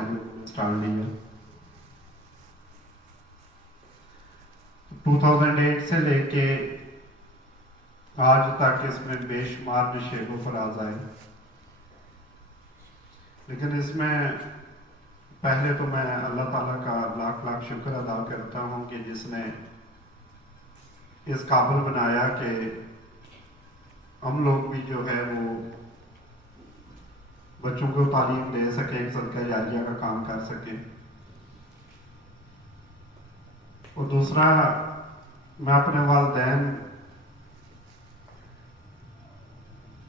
ہم اسٹال لیا. 2008 سے لے کے آج تک اس میں بے شمار نشیب و فراز آئے. لیکن اس میں پہلے تو میں اللہ تعالیٰ کا لاکھ لاکھ شکر ادا کرتا ہوں کہ جس نے اس قابل بنایا کہ ہم لوگ بھی جو ہے وہ بچوں کو تعلیم دے سکیں, ایک صدقہ جاریہ کا کام کر سکیں. اور دوسرا, میں اپنے والدین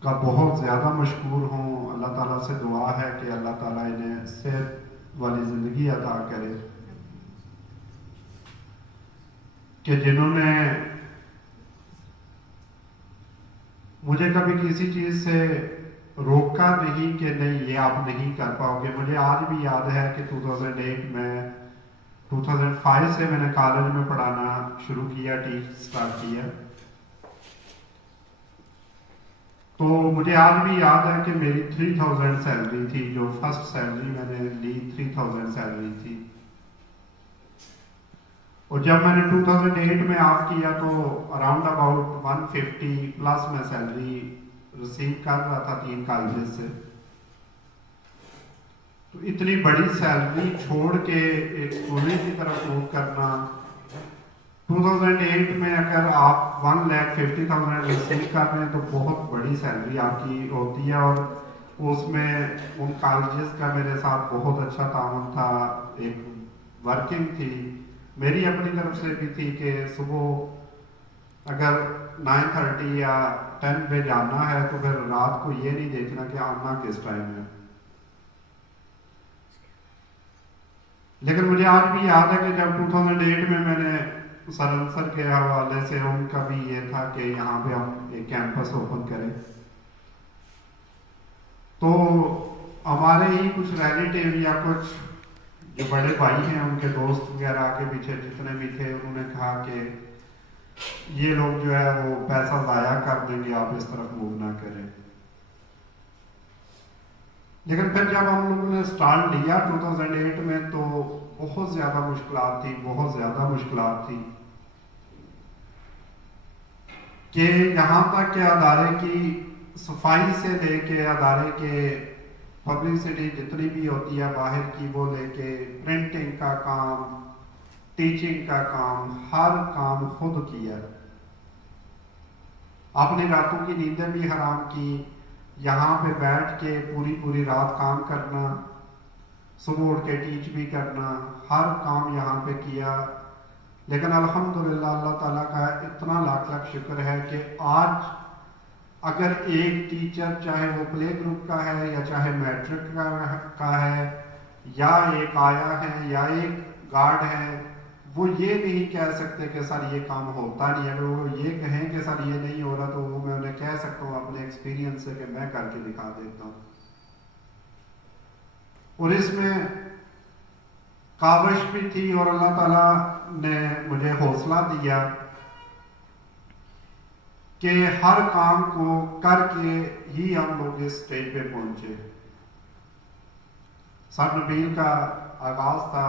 کا بہت زیادہ مشکور ہوں. اللہ تعالیٰ سے دعا ہے کہ اللہ تعالیٰ انہیں صحت والی زندگی عطا کرے, کہ جنہوں نے مجھے کبھی کسی چیز سے روکا نہیں کہ نہیں یہ آپ نہیں کر پاؤ گے. مجھے آج بھی یاد ہے کہ 2005 سے میں نے کالج میں پڑھانا شروع کیا, ٹیچ سٹارٹ کیا. تو مجھے آج بھی یاد ہے کہ میری 3000 سیلری تھی, جو فرسٹ سیلری میں نے لی 3000 سیلری تھی. اور جب میں نے 2008 میں آف کیا تو اراؤنڈ اباؤٹ 150 پلس میں سیلری ریسیو کر رہا تھا 3 کالجز سے. تو اتنی بڑی سیلری چھوڑ کے ایک اسٹوڈنٹ کی طرف موو کرنا, 2008 میں اگر آپ 1,50,000 ریسیو کر رہے ہیں تو بہت بڑی سیلری آپ کی ہوتی ہے. اور اس میں ان کالجز کا میرے ساتھ بہت اچھا تعاون تھا. ایک ورکنگ تھی میری اپنی طرف سے بھی تھی کہ صبح اگر 9:30 یا 10 پہ جانا ہے تو پھر رات کو یہ نہیں دیکھنا کہ آنا کس ٹائم ہے. لیکن مجھے آج بھی یاد ہے کہ جب 2008 میں نے سرنسر کے حوالے سے ان کا بھی یہ تھا کہ یہاں پہ ہم ایک کیمپس اوپن کریں, تو ہمارے ہی کچھ ریلیٹیو یا کچھ جو بڑے بھائی ہیں ان کے دوست وغیرہ آگے پیچھے جتنے بھی تھے, انہوں نے کہا کہ یہ لوگ جو ہے وہ پیسہ ضائع کر دیں گے, آپ اس طرف موو نہ کریں. لیکن پھر جب ہم لوگوں نے اسٹارٹ لیا 2008 میں تو بہت زیادہ مشکلات تھی, بہت زیادہ مشکلات تھی, کہ یہاں تک کہ ادارے کی صفائی سے لے کے ادارے کے پبلسٹی جتنی بھی ہوتی ہے باہر کی وہ لے کے پرنٹنگ کا کام, ٹیچنگ کا کام, ہر کام خود کیا. اپنی راتوں کی نیندیں بھی حرام کی, یہاں پہ بیٹھ کے پوری رات کام کرنا, صبح اٹھ کے ٹیچ بھی کرنا, ہر کام یہاں پہ کیا. لیکن الحمدللہ اللہ تعالیٰ کا اتنا لاکھ لاکھ شکر ہے کہ آج اگر ایک ٹیچر چاہے وہ پلے گروپ کا ہے یا چاہے میٹرک کا ہے یا ایک آیا ہے یا ایک گارڈ ہے, وہ یہ نہیں کہہ سکتے کہ سر یہ کام ہوتا نہیں. اگر وہ یہ کہیں کہ سر یہ نہیں ہو رہا تو وہ میں انہیں کہہ سکتا ہوں اپنے ایکسپیرینس سے کہ میں کر کے دکھا دیتا ہوں. اور اس میں کاوش بھی تھی اور اللہ تعالیٰ نے مجھے حوصلہ دیا کہ ہر کام کو کر کے ہی ہم لوگ اس اسٹیج پہ پہنچے. سر نبیل کا آغاز تھا,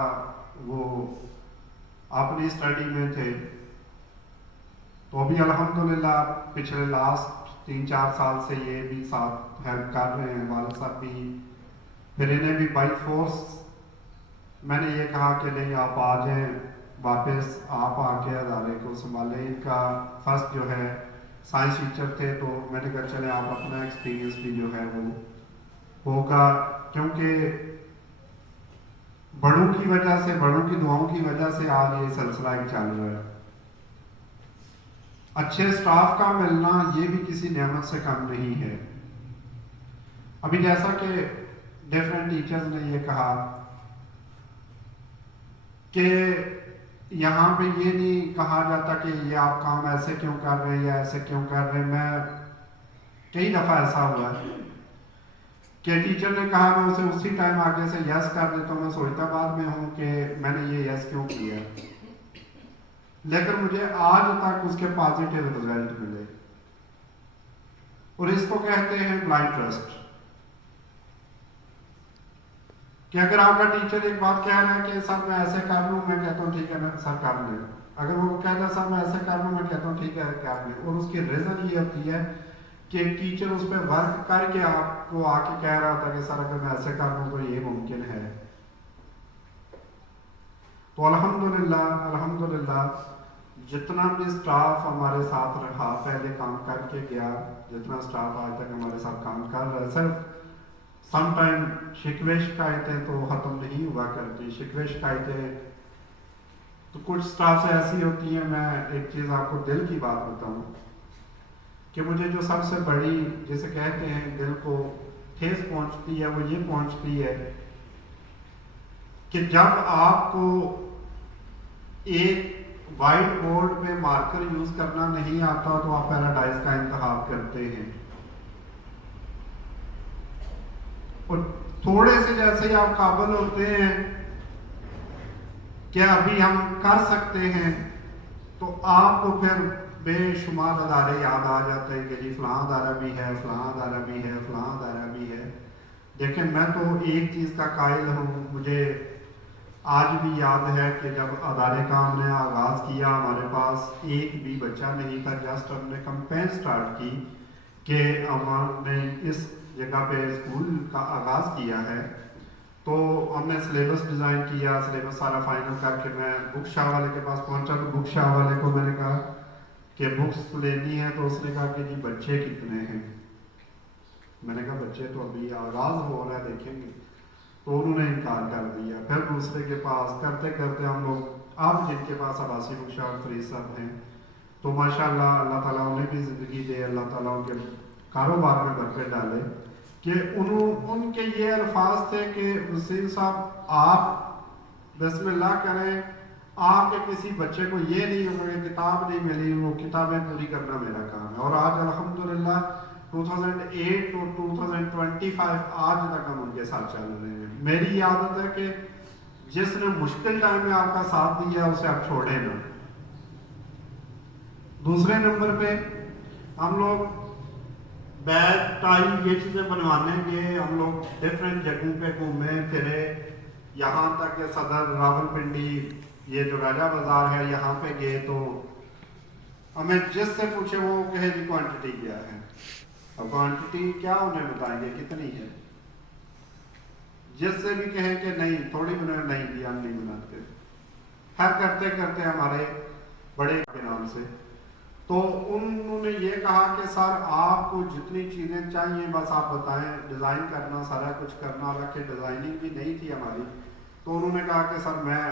وہ اپنی اسٹڈی میں تھے, تو ابھی الحمدللہ پچھلے لاسٹ 3-4 سال سے یہ بھی ساتھ ہیلپ کر رہے ہیں, والد صاحب بھی. پھر انہیں بھی بائی فورس میں نے یہ کہا کہ نہیں آپ آ جائیں واپس, آپ آ کے ادارے کو سنبھالیں. ان کا فرسٹ جو ہے سائنس ٹیچر تھے, تو میں نے کہا چلے آپ اپنا ایکسپیرینس بھی جو ہے وہ ہوگا, کیونکہ بڑوں کی وجہ سے, بڑوں کی دعاؤں کی وجہ سے آج یہ سلسلہ ایک چل رہا ہے. اچھے سٹاف کا ملنا یہ بھی کسی نعمت سے کم نہیں ہے. ابھی جیسا کہ ڈیفرنٹ ٹیچرز نے یہ کہا کہ یہاں پہ یہ نہیں کہا جاتا کہ یہ آپ کام ایسے کیوں کر رہے ہیں یا ایسے کیوں کر رہے ہیں. میں کئی دفعہ ایسا ہوا ہے کہ ٹیچر نے کہا, میں اسے اسی ٹائم آگے سے یس کر دیتا ہوں, میں سوچتا بعد میں ہوں کہ میں نے یہ یس کیوں کیا, لیکن مجھے آج تک اس کے پازیٹیو رزلٹ ملے. اور اس کو کہتے ہیں بلائنڈ ٹرسٹ. کہ اگر آپ کا ٹیچر ایک بات کہہ رہا ہے کہ سر میں ایسے کر لوں، میں کہتا ہوں ٹھیک ہے سر کر لیں، اگر وہ کہتا ہے سر میں ایسے کر لوں، میں کہتا ہوں ٹھیک ہے کر لیں، اور اس کی ریزن یہ ہوتی ہے کہ ٹیچر اس پہ ورک کر کے آپ کو آ کے کہہ رہا ہوتا ہے کہ سر اگر میں ایسے کر لوں تو یہ ممکن ہے. تو الحمدللہ جتنا بھی اسٹاف ہمارے ساتھ رہا، پہلے کام کر کے گیا، جتنا اسٹاف آج تک ہمارے ساتھ کام کر رہا ہے، صرف سم ٹائم شکوے شکایتیں تو ختم نہیں ہوا کرتی. شکوے شکایتیں تو کچھ اسٹاف سے ایسی ہوتی ہیں. میں ایک چیز آپ کو دل کی بات بتاؤں کہ مجھے جو سب سے بڑی جسے کہتے ہیں دل کو ٹھیس پہنچتی ہے، وہ یہ پہنچتی ہے کہ جب آپ کو ایک وائٹ بورڈ پہ مارکر یوز کرنا نہیں آتا تو آپ پیراڈائز کا انتخاب کرتے ہیں، اور تھوڑے سے جیسے ہی آپ قابل ہوتے ہیں کہ ابھی ہم کر سکتے ہیں، تو آپ کو پھر بے شمار ادارے یاد آ جاتے ہیں کہ جی فلاں ادارہ بھی ہے، فلاں ادارہ بھی ہے، فلاں ادارہ بھی ہے. لیکن میں تو ایک چیز کا قائل ہوں، مجھے آج بھی یاد ہے کہ جب ادارے کا ہم نے آغاز کیا، ہمارے پاس ایک بھی بچہ نہیں تھا. جسٹ ہم نے کمپین سٹارٹ کی کہ ہم نے اس جگہ پہ اسکول کا آغاز کیا ہے، تو ہم نے سلیبس ڈیزائن کیا، سلیبس سارا فائنل کر کے میں بک شاہ والے کے پاس پہنچا. تو بک شاہ والے کو میں نے کہا کہ بکس لینی ہے، تو اس نے کہا کہ جی بچے کتنے ہیں؟ میں نے کہا بچے تو ابھی آغاز ہو رہا ہے، دیکھیں گے. تو انہوں نے انکار کر دیا. پھر دوسرے کے پاس کرتے کرتے ہم لوگ اب جن کے پاس عباسی بک شاہ فرید صاحب ہیں، تو ماشاءاللہ اللہ تعالیٰ انہیں بھی زندگی دے، اللہ تعالیٰ ان کے کاروبار میں برکت ڈالے. کہ ان کے یہ الفاظ تھے کہ وسیم صاحب آپ بسم اللہ کریں، آپ کے کسی بچے کو یہ نہیں ہوگا کہ کتاب نہیں ملی، وہ کتابیں پوری کرنا میرا کام ہے. اور آج الحمدللہ 2008 to 2025 آج تک ہم ان کے ساتھ چل رہے ہیں. میری یہ عادت ہے کہ جس نے مشکل ٹائم میں آپ کا ساتھ دیا اسے آپ چھوڑیں نا. دوسرے نمبر پہ ہم لوگ بیگ ٹائی یہ چیزیں بنوانے گئے، ہم لوگ ڈفرینٹ جگہوں پہ گھومے پھرے، یہاں تک کہ صدر راول پنڈی یہ جو راجہ بازار ہے یہاں پہ گئے، تو ہمیں جس سے پوچھے وہ کہے جی کوانٹٹی کیا ہے. اب کوانٹٹی کیا انہیں بتائیں گے کتنی ہے؟ جس سے بھی کہیں کہ نہیں تھوڑی بنا، نہیں جی ہم نہیں بناتے. ہر کرتے کرتے ہمارے بڑے کے نام سے تو انہوں نے یہ کہا کہ سر آپ کو جتنی چیزیں چاہیے بس آپ بتائیں، ڈیزائن کرنا سارا کچھ کرنا. حالانکہ ڈیزائننگ بھی نہیں تھی ہماری، تو انہوں نے کہا کہ سر میں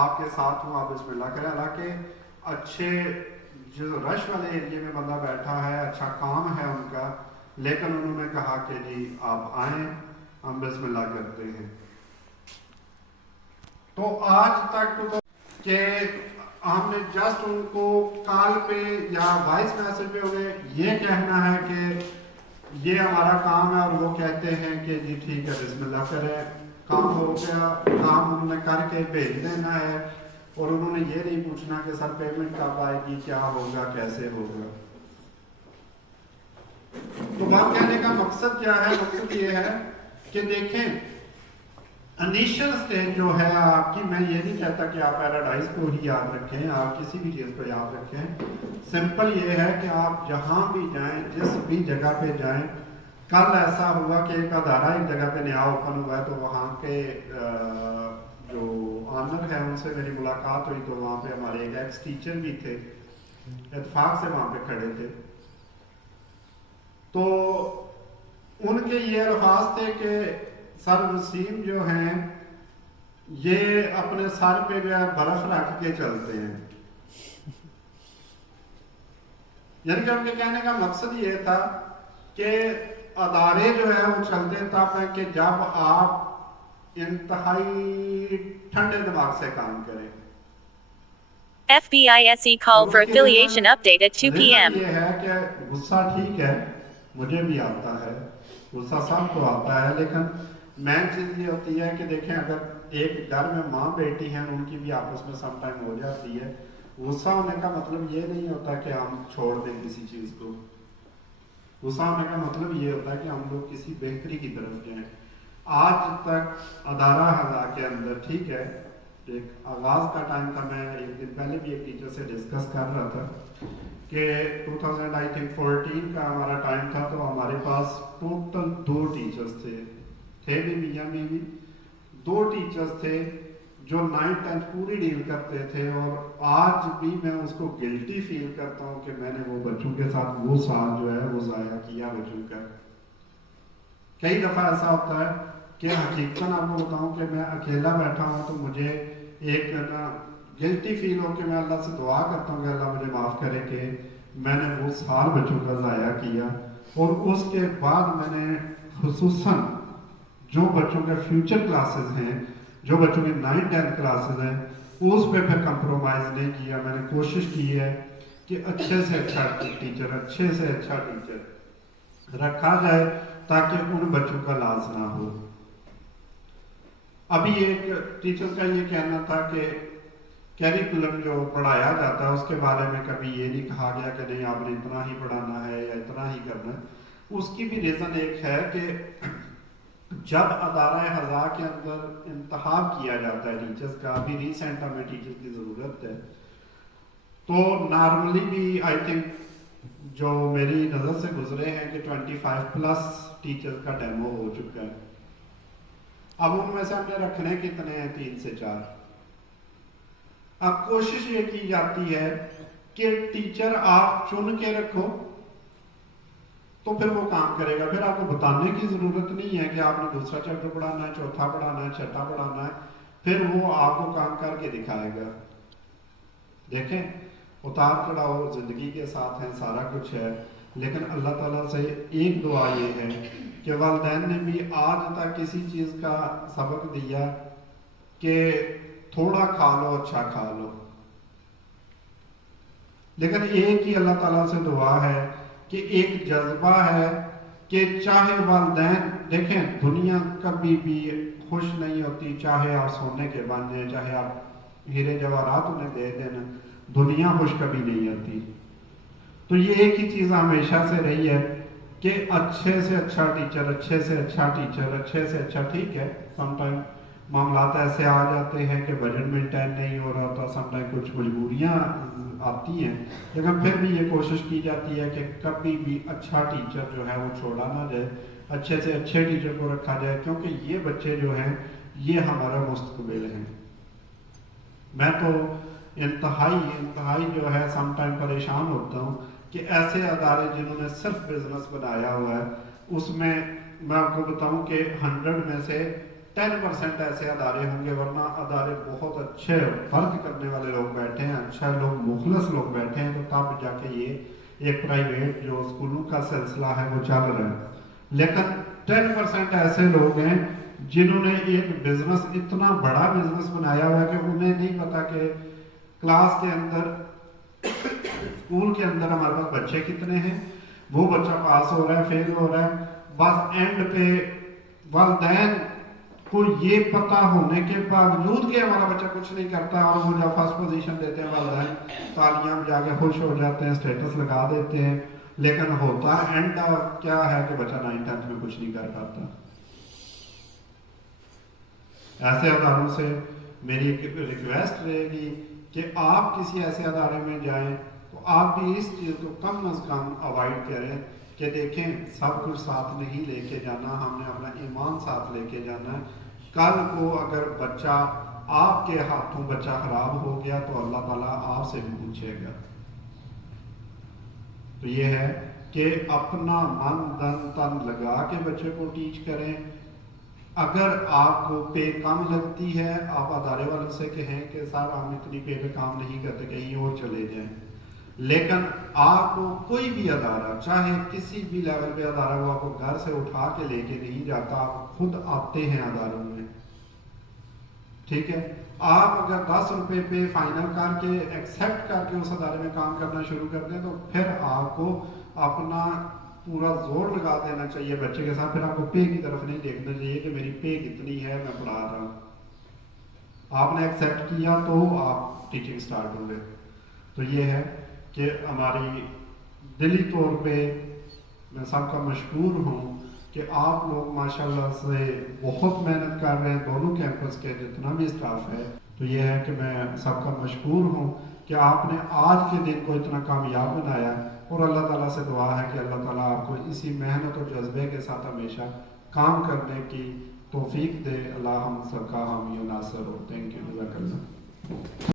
آپ کے ساتھ ہوں، آپ بسم اللہ کریں. حالانکہ اچھے جو رش والے ایریے میں بندہ بیٹھا ہے، اچھا کام ہے ان کا، لیکن انہوں نے کہا کہ جی آپ آئیں ہم بسم اللہ کرتے ہیں. تو آج تک تو کہ ہم نے جسٹ ان کو کال پہ یا وائس میسج پہ انہیں یہ کہنا ہے کہ یہ ہمارا کام ہے، اور وہ کہتے ہیں کہ جی ٹھیک ہے بسم اللہ کریں. کام ہو گیا، کام انہوں نے کر کے بھیج دینا ہے، اور انہوں نے یہ نہیں پوچھنا کہ سر پیمنٹ کب آئے گی، کیا ہوگا، کیسے ہوگا. تو بات کہنے کا مقصد کیا ہے؟ مقصد یہ ہے کہ دیکھیں انیشل سٹیج جو ہے آپ کی، میں یہ نہیں کہتا کہ آپ پیراڈائز کو ہی یاد رکھیں، آپ کسی بھی چیز کو یاد رکھیں. سمپل یہ ہے کہ آپ جہاں بھی جائیں، جس بھی جگہ پہ جائیں. کل ایسا ہوا کہ ایک ادارہ ایک جگہ پہ نیا اوپن ہوا ہے، تو وہاں کے جو آنر ہے ان سے میری ملاقات ہوئی، تو وہاں پہ ہمارے ایک ایکس ٹیچر بھی تھے، اتفاق سے وہاں پہ کھڑے تھے. تو ان کے یہ الفاظ تھے کہ سر وسیم جو ہیں یہ اپنے سر پہ برف رکھ کے چلتے ہیں. یعنی کہ ان کے کہنے کا مقصد یہ تھا کہ ادارے جو ہے وہ چلتے تب ہیں کہ جب آپ انتہائی ٹھنڈے دماغ سے کام کریں. FBISE call for affiliation update at 2 p.m. یہ ہے کہ غصہ ٹھیک ہے، مجھے بھی آتا ہے، غصہ سب کو آتا ہے، لیکن مین چیز یہ ہوتی ہے کہ دیکھیں اگر ایک گھر میں ماں بیٹی ہیں ان کی بھی آپس میں سم ٹائم ہو جاتی ہے. غصہ ہونے کا مطلب یہ نہیں ہوتا کہ ہم چھوڑ دیں کسی چیز کو. غصہ ہونے کا مطلب یہ ہوتا ہے کہ ہم لوگ کسی بہتری کی طرف جائیں. آج تک ادارہ ہزا کے اندر، ٹھیک ہے، ایک آغاز کا ٹائم تھا، میں ایک دن پہلے بھی ایک ٹیچر سے ڈسکس کر رہا تھا کہ 2014 کا ہمارا ٹائم تھا، تو ہمارے پاس ٹوٹل 2 ٹیچرز تھے بھی میاں بیوی، 2 ٹیچرز تھے جو 9th 10th پوری ڈیل کرتے تھے، اور آج بھی میں اس کو گلٹی فیل کرتا ہوں کہ میں نے وہ بچوں کے ساتھ وہ سال جو ہے وہ ضائع کیا بچوں کا. کئی دفعہ ایسا ہوتا ہے کہ حقیقتاً آپ کو بتاؤں کہ میں اکیلا بیٹھا ہوں تو مجھے ایک گلٹی فیل ہو کہ میں اللہ سے دعا کرتا ہوں کہ اللہ مجھے معاف کرے کہ میں نے وہ سال بچوں کا ضائع کیا. اور اس کے بعد میں نے خصوصاً جو بچوں کے فیوچر کلاسز ہیں، جو بچوں کی 9th 10th کلاسز ہیں، اس پہ پھر کمپرومائز نہیں کیا. میں نے کوشش کی ہے کہ اچھے سے اچھا ٹیچر رکھا جائے تاکہ ان بچوں کا لاز نہ ہو. ابھی ایک ٹیچر کا یہ کہنا تھا کہ کیریکولم جو پڑھایا جاتا ہے اس کے بارے میں کبھی یہ نہیں کہا گیا کہ نہیں آپ نے اتنا ہی پڑھانا ہے یا اتنا ہی کرنا ہے. اس کی بھی ریزن ایک ہے کہ جب ادارہ ہزا کے اندر انتخاب کیا جاتا ہے ٹیچرز کا، ابھی ریسنٹ ہمیں ٹیچرز کی ضرورت ہے، تو نارملی بھی آئی تھنک جو میری نظر سے گزرے ہیں کہ 25+ ٹیچرز کا ڈیمو ہو چکا ہے. اب ان میں سے ہم نے رکھنے کتنے ہیں؟ 3 سے 4. اب کوشش یہ کی جاتی ہے کہ ٹیچر آپ چن کے رکھو تو پھر وہ کام کرے گا. پھر آپ کو بتانے کی ضرورت نہیں ہے کہ آپ نے دوسرا چیپٹر پڑھانا ہے، چوتھا پڑھانا ہے، چھٹا پڑھانا ہے، پھر وہ آپ کو کام کر کے دکھائے گا. دیکھیں، اتار چڑھاؤ زندگی کے ساتھ ہیں، سارا کچھ ہے، لیکن اللہ تعالیٰ سے ایک دعا یہ ہے کہ والدین نے بھی آج تک کسی چیز کا سبق دیا کہ تھوڑا کھا لو اچھا کھا لو، لیکن ایک ہی اللہ تعالیٰ سے دعا ہے کہ ایک جذبہ ہے کہ چاہے والدین، دیکھیں دنیا کبھی بھی خوش نہیں ہوتی، چاہے آپ سونے کے بن جائیں، چاہے آپ ہیرے جواہرات انہیں دے دینا، دنیا خوش کبھی نہیں ہوتی. تو یہ ایک ہی چیز ہمیشہ سے رہی ہے کہ اچھے سے اچھا ٹیچر، اچھے سے اچھا ٹیچر، اچھے سے اچھا. ٹھیک ہے، سم ٹائم معاملات ایسے آ جاتے ہیں کہ بجٹ مینٹین نہیں ہو رہا ہوتا، سم ٹائم کچھ مجبوریاں آتی ہیں، لیکن پھر بھی یہ کوشش کی جاتی ہے کہ کبھی بھی اچھا ٹیچر جو ہے وہ چھوڑا نہ جائے، اچھے سے اچھے ٹیچر کو رکھا جائے، کیونکہ یہ بچے جو ہیں یہ ہمارا مستقبل ہیں. میں تو انتہائی جو ہے سم ٹائم پریشان ہوتا ہوں کہ ایسے ادارے جنہوں نے صرف بزنس بنایا ہوا ہے، اس میں آپ کو بتاؤں کہ 100 میں سے 10% ایسے ادارے ہوں گے، ورنہ ادارے بہت اچھے فرق کرنے والے لوگ بیٹھے ہیں، اچھا لوگ، مخلص لوگ بیٹھے ہیں، تو تب جا کے یہ ایک پرائیویٹ جو اسکولوں کا سلسلہ ہے وہ چل رہا ہے. لیکن 10% ایسے لوگ ہیں جنہوں نے ایک بزنس، اتنا بڑا بزنس بنایا ہوا ہے کہ انہیں نہیں پتا کہ کلاس کے اندر، اسکول کے اندر ہمارے پاس بچے کتنے ہیں، وہ بچہ پاس ہو رہا ہے، فیل ہو رہا ہے. بس اینڈ پہ والدین کو یہ پتہ ہونے کے باوجود کہ ہمارا بچہ کچھ نہیں کرتا، اور وہ جب فرسٹ پوزیشن دیتے ہیں والدین تالیاں بجا کے خوش ہو جاتے ہیں، اسٹیٹس لگا دیتے ہیں، لیکن ہوتا اینڈ کیا ہے کہ بچہ 9th 10th میں کچھ نہیں کر پاتا. ایسے اداروں سے میری ایک ریکویسٹ رہے گی کہ آپ کسی ایسے ادارے میں جائیں تو آپ بھی اس چیز کو کم از کم اوائڈ کریں کہ دیکھیں سب کچھ ساتھ نہیں لے کے جانا، ہم نے اپنا ایمان ساتھ لے کے جانا ہے. کل کو اگر بچہ آپ کے ہاتھوں بچہ خراب ہو گیا تو اللہ تعالیٰ آپ سے بھی پوچھے گا. تو یہ ہے کہ اپنا من دن تن لگا کے بچے کو ٹیچ کریں. اگر آپ کو پے کم لگتی ہے، آپ ادارے والوں سے کہیں کہ سر ہم اتنی پے پہ کام نہیں کرتے، کہیں اور چلے جائیں. لیکن آپ کو کوئی بھی ادارہ، چاہے کسی بھی لیول پہ ادارہ، وہ آپ کو گھر سے اٹھا کے لے کے نہیں جاتا، آپ خود آتے ہیں اداروں میں. ٹھیک ہے، آپ اگر 10 روپے پہ فائنل کر کے ایکسیپٹ کر کے اس ادارے میں کام کرنا شروع کر دیں تو پھر آپ کو اپنا پورا زور لگا دینا چاہیے بچے کے ساتھ. پھر آپ کو پے کی طرف نہیں دیکھنا چاہیے کہ میری پے کتنی ہے، میں پڑھا رہا ہوں. آپ نے ایکسیپٹ کیا تو آپ ٹیچنگ سٹارٹ ہو گئے. تو یہ ہے کہ ہماری دلی طور پہ میں سب کا مشکور ہوں کہ آپ لوگ ماشاءاللہ سے بہت محنت کر رہے ہیں دونوں کیمپس کے جتنا بھی اسٹاف ہے. تو یہ ہے کہ میں سب کا مشکور ہوں کہ آپ نے آج کے دن کو اتنا کامیاب بنایا, اور اللہ تعالیٰ سے دعا ہے کہ اللہ تعالیٰ آپ کو اسی محنت اور جذبے کے ساتھ ہمیشہ کام کرنے کی توفیق دے. اللہ ہم سب کا حامی و ناصر ہو. Thank you. جزاک اللہ.